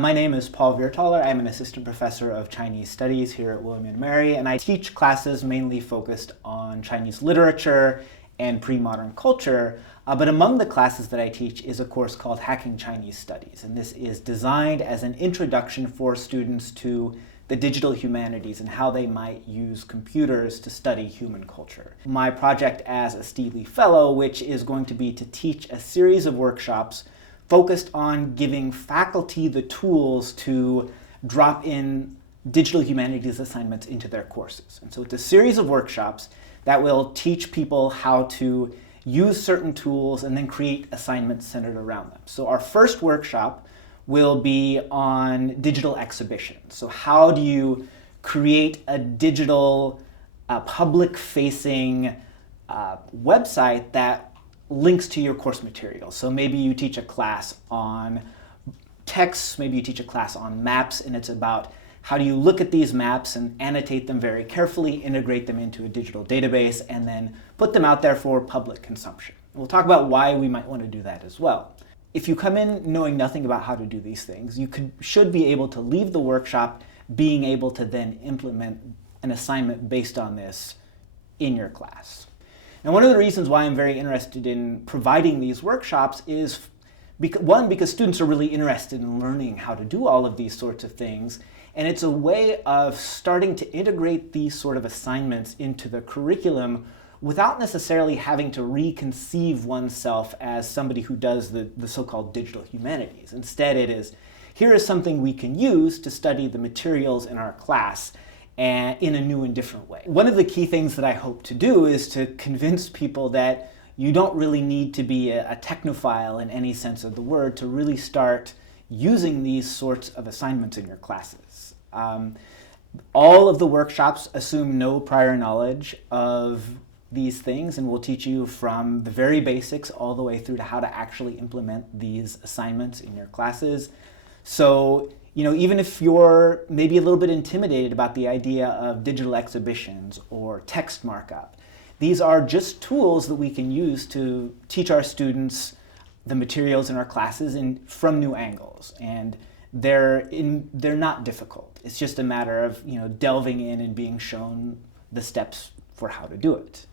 My name is Paul Vierthaler. I'm an assistant professor of Chinese studies here at William & Mary, and I teach classes mainly focused on Chinese literature and pre-modern culture. But among the classes that I teach is a course called Hacking Chinese Studies, and this is designed as an introduction for students to the digital humanities and how they might use computers to study human culture. My project as a STLI Fellow, which is going to be to teach a series of workshops focused on giving faculty the tools to drop in digital humanities assignments into their courses. And so it's a series of workshops that will teach people how to use certain tools and then create assignments centered around them. So our first workshop will be on digital exhibitions. So how do you create a digital public-facing website that links to your course material? So maybe you teach a class on texts, maybe you teach a class on maps, and it's about how do you look at these maps and annotate them very carefully, integrate them into a digital database, and then put them out there for public consumption. We'll talk about why we might want to do that as well. If you come in knowing nothing about how to do these things, you should be able to leave the workshop being able to then implement an assignment based on this in your class. Now, one of the reasons why I'm very interested in providing these workshops is, one, because students are really interested in learning how to do all of these sorts of things, and it's a way of starting to integrate these sort of assignments into the curriculum without necessarily having to reconceive oneself as somebody who does the so-called digital humanities. Instead, it is, here is something we can use to study the materials in our class and in a new and different way. One of the key things that I hope to do is to convince people that you don't really need to be a technophile in any sense of the word to really start using these sorts of assignments in your classes. All of the workshops assume no prior knowledge of these things, and we'll teach you from the very basics all the way through to how to actually implement these assignments in your classes. So, even if you're maybe a little bit intimidated about the idea of digital exhibitions or text markup, these are just tools that we can use to teach our students the materials in our classes from new angles. And they're not difficult. It's just a matter of delving in and being shown the steps for how to do it.